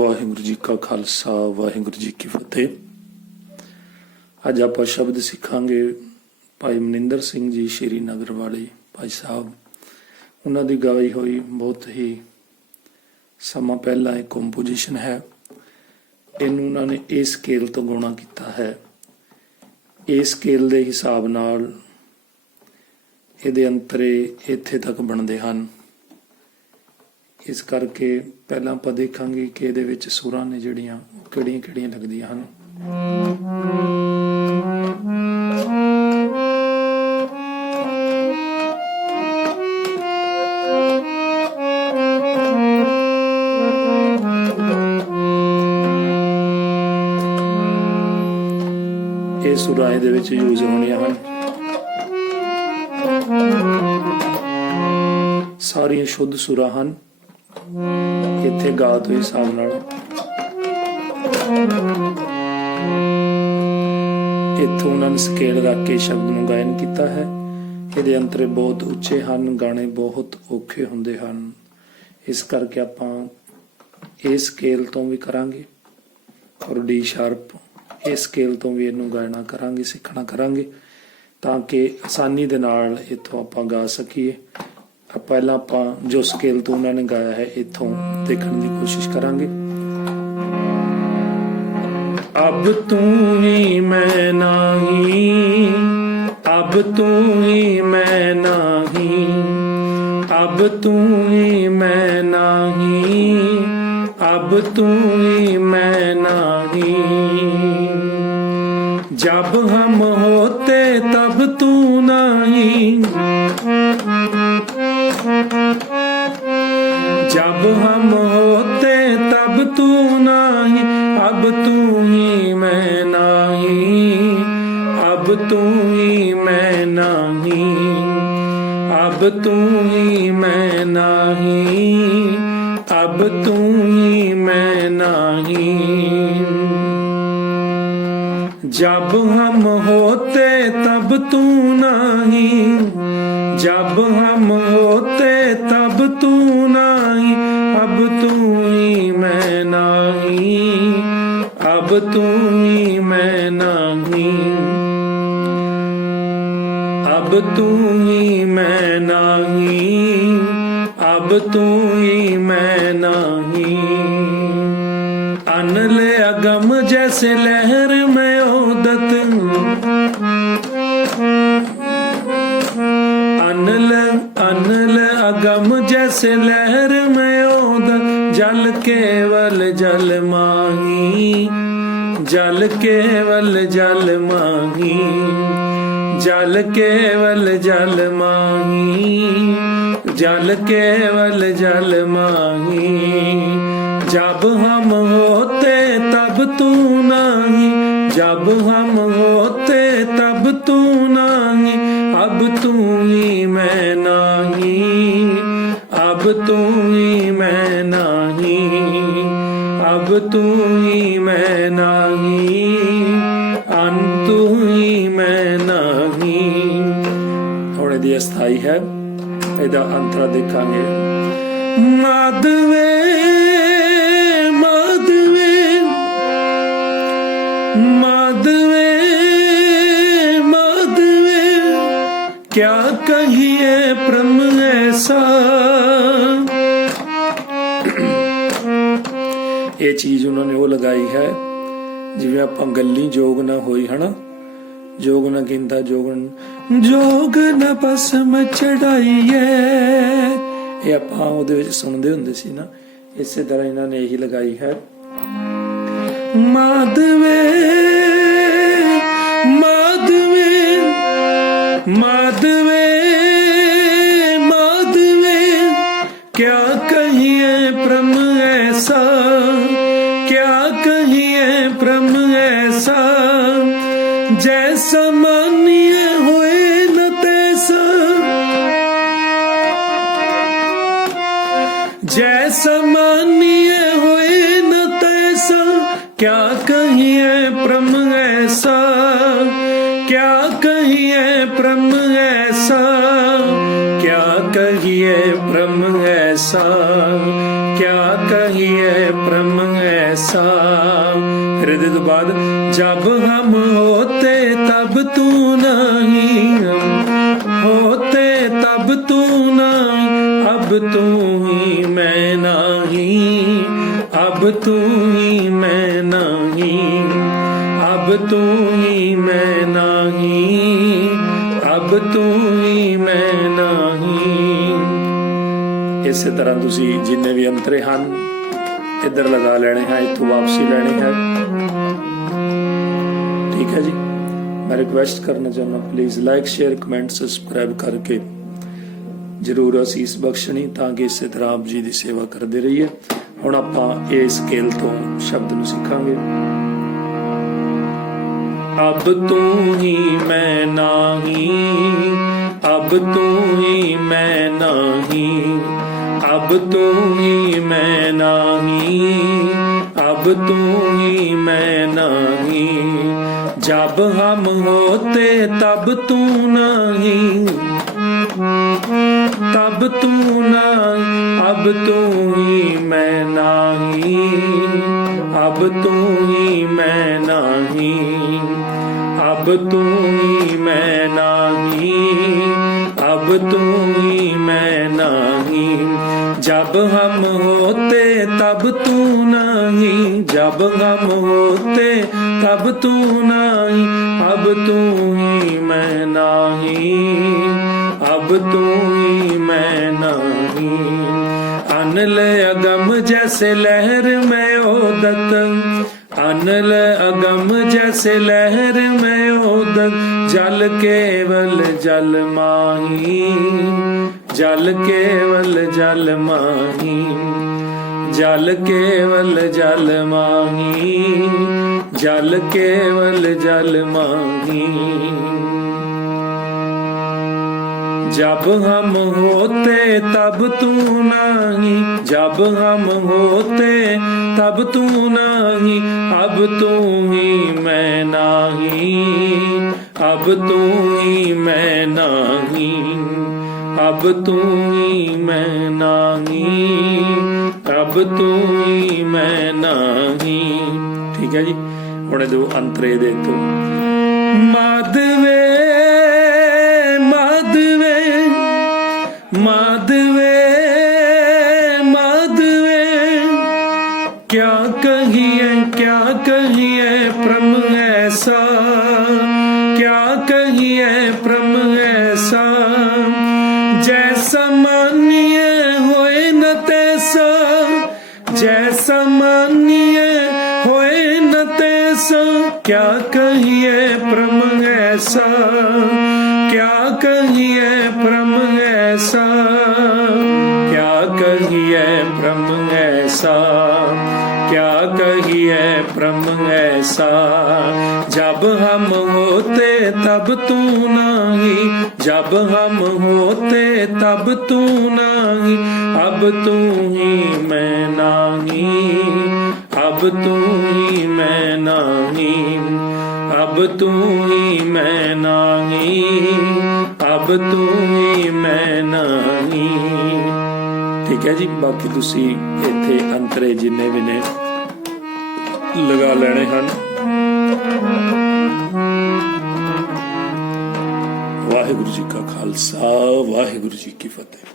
वाहिगुरु जी का खालसा वाहिगुरु जी की फतेह। अज आप शब्द सिखांगे भाई मनिंदर सिंह जी श्रीनगर वाले भाई साहब। उन्होंने गाई हुई बहुत ही समा पहला एक कंपोजिशन है। इनू उन्होंने ए स्केल तो गाना किया है। ए स्केल के हिसाब नाल ਇਹਦੇ ਅੰਤਰੇ ਇੱਥੇ ਤੱਕ ਬਣਦੇ ਹਨ। ਇਸ ਕਰਕੇ ਪਹਿਲਾਂ ਆਪਾਂ ਦੇਖਾਂਗੇ ਕਿ ਇਹਦੇ ਵਿੱਚ ਸੁਰਾਂ ਨੇ ਜਿਹੜੀਆਂ ਕਿਹੜੀਆਂ ਕਿਹੜੀਆਂ ਲੱਗਦੀਆਂ ਹਨ। ਇਹ ਸੁਰਾਂ ਇਹਦੇ ਵਿੱਚ ਯੂਜ਼ ਹੋਣੀਆਂ ਹਨ। ਸਾਰੀਆਂ ਸ਼ੁੱਧ ਸੁਰਾਂ ਹਨ। ਇੱਥੇ ਗਾਤ ਹੋਏ ਹਿਸਾਬ ਨਾਲ ਇੱਥੋਂ ਉਹਨਾਂ ਨੇ ਸਕੇਲ ਰੱਖ ਕੇ ਸ਼ਬਦ ਨੂੰ ਗਾਇਨ ਕੀਤਾ ਹੈ। ਇਹਦੇ ਅੰਤਰੇ ਬਹੁਤ ਉੱਚੇ ਹਨ, ਗਾਣੇ ਬਹੁਤ ਔਖੇ ਹੁੰਦੇ ਹਨ। ਇਸ ਕਰਕੇ ਆਪਾਂ ਇਹ ਸਕੇਲ ਤੋਂ ਵੀ ਕਰਾਂਗੇ ਔਰ ਡੀ ਸ਼ਾਰਪ ਇਹ ਸਕੇਲ ਤੋਂ ਵੀ ਇਹਨੂੰ ਗਾਇਨਾ ਕਰਾਂਗੇ, ਸਿੱਖਣਾ ਕਰਾਂਗੇ ਤਾਂ ਕਿ ਆਸਾਨੀ ਦੇ ਨਾਲ ਇੱਥੋਂ ਆਪਾਂ ਗਾ ਸਕੀਏ। ਪਹਿਲਾਂ ਆਪਾਂ ਜੋ ਸਕੇਲ ਤੋਂ ਉਹਨਾਂ ਨੇ ਗਾਇਆ ਹੈ ਇੱਥੋਂ ਦੇਖਣ ਦੀ ਕੋਸ਼ਿਸ਼ ਕਰਾਂਗੇ। ਅਬ ਤੂੰ ਹੀ ਮੈਂ ਨਹੀਂ, ਅਬ ਤੂੰ ਹੀ ਮੈਂ ਨਹੀਂ, ਅਬ ਤੂੰ ਹੀ ਮੈਂ ਨਹੀਂ, ਅਬ ਤੂੰ ਹੀ ਮੈਂ ਨਹੀਂ। जब हम होते तब तू नहीं, जब हम होते तब तू नहीं, अब तू ही मैं नहीं, अब तू ही मैं नहीं, अब तू ही मैं नहीं, अब तू ही मैं नहीं। जब हम होते तब तू नहीं, जब हम होते तब तू नहीं, अब तू ही मैं नहीं, अब तू ही मैं नहीं, अब तू ही मैं नहीं, अब तू ही मैं नहीं। अनल अगम जैसे लहर में अनल अनल अगम जैसे लहर में ओदत, जल केवल जल माही, जल केवल जल माही, जल केवल जल माही, जल केवल जल माही। जब हम होते तब तू नहीं, जब हम होते तब तू नहीं, अब तू ही मैं नहीं, अब तू ही मैं नहीं, अब तू ही मैं नहीं, अंत तू ही मैं नहीं। थोड़े दी अस्थाई है, ਇਹਦਾ ਅੰਤਰਾ ਦੇਖਾਂਗੇ। माधवे माधवे माधवे माधवे क्या कहिए प्रम ऐसा। ਇਹ ਚੀਜ਼ ਉਹਨਾਂ ਨੇ ਉਹ ਲਗਾਈ ਹੈ ਜਿਵੇਂ ਆਪਾਂ ਗੱਲੀ ਜੋਗ ਨਾ ਹੋਈ ਹਨਾ, ਜੋਗ ਨਾ ਕਹਿੰਦਾ ਜੋਗਨ ਜੋਗ ਨਾ ਬਸਮ ਚੜਾਈਏ। ਇਹ ਆਪਾਂ ਉਹਦੇ ਵਿੱਚ ਸੁਣਦੇ ਹੁੰਦੇ ਸੀ ਨਾ, ਇਸੇ ਤਰ੍ਹਾਂ ਇਹਨਾਂ ਨੇ ਇਹੀ ਲਗਾਈ ਹੈ। ਮਾਧਵੇ ਮਾਧਵੇ माधवे माधवे क्या कहिए प्रम ऐसा, क्या कहिए प्रम ऐसा। जैसा मानिए हुए न तैसा, जैसा मानिए हुए न तैसा। क्या कहिए प्रम ऐसा, क्या कहिए प्रम ऐसा, क्या कहिए प्रम ऐसा, क्या कहिए प्रम ऐसा। ऐसा। फिर ਇਹਦੇ ਤੋਂ ਬਾਅਦ जब हम होते तब तू नहीं, हम होते तब तू नहीं, अब तू ही मैं नहीं, अब तू ही मैं नहीं, अब तू ही मैं नहीं, अब तू ही मैं नहीं। ਇਸੇ ਤਰ੍ਹਾਂ ਤੁਸੀਂ ਜਿੰਨੇ ਵੀ ਅੰਤਰੇ ਹਨ ਇੱਧਰ ਲਗਾ ਲੈਣੇ ਹੈ, ਇੱਥੋਂ ਵਾਪਸੀ ਲੈਣੀ ਹੈ। ठीक है जी, मैं रिक्वेस्ट करना चाहना please like share comment subscribe करके जरूर असीस बख्शनी, ताकि इस तरह आप जी की सेवा करते रहिए। हुण आपां इस स्केल तो शब्द नूं सिखांगे। अब तू ही मैं नाही, अब तू ही मैं नाही, अब तू ही मैं नाही, अब तू ही मैं नाही। जब हम होते तब तू नहीं, तब तू नहीं, अब तू ही मैं नहीं, अब तू ही मैं नहीं, अब तू ही मैं नहीं, अब तू ही मैं नहीं। जब हम होते तब तू नहीं, जब हम होते तब तू नहीं, अब तू ही मैं नहीं, अब तू ही मैं नहीं। अनल अगम जैसे लहर में ओदत, अनल अगम जैसे लहर में ओदत, जल केवल जल माही, जल केवल जल माही, जल केवल जल माही, जल केवल जल माही। जब हम होते तब तू नहीं, जब हम होते तब तू नहीं, अब तू ही मैं नहीं, अब तू ही मैं नहीं, अब तू ही मैं नहीं, अब तू ही मैं नहीं। ठीक है जी, हुण दो अंतरे दे तो माधवे माधवे माधवे माधवे, क्या कहिए प्रम ऐसा, क्या कहिए प्रम ऐसा। जैसा मानिए होए न तैसा, जैसा मानिए होए न तैसा। क्या कहिए प्रम ऐसा, क्या कहिए प्रम ऐसा, क्या कहिए प्रम ऐसा, क्या कहिए प्रम ऐसा। जब हम होते तब तू नहीं, जब हम होते तब तू नहीं, अब तू ही मैं नहीं, अब तू ही मैं नहीं, अब तू ही मैं नहीं, अब तू ही मैं नहीं। ठीक है जी, बाकी तुसी इत्थे अंतरे जिन्ने भी ने लगा लेने हैं। वाहिगुरु जी का खालसा, वाहिगुरु जी की फतेह।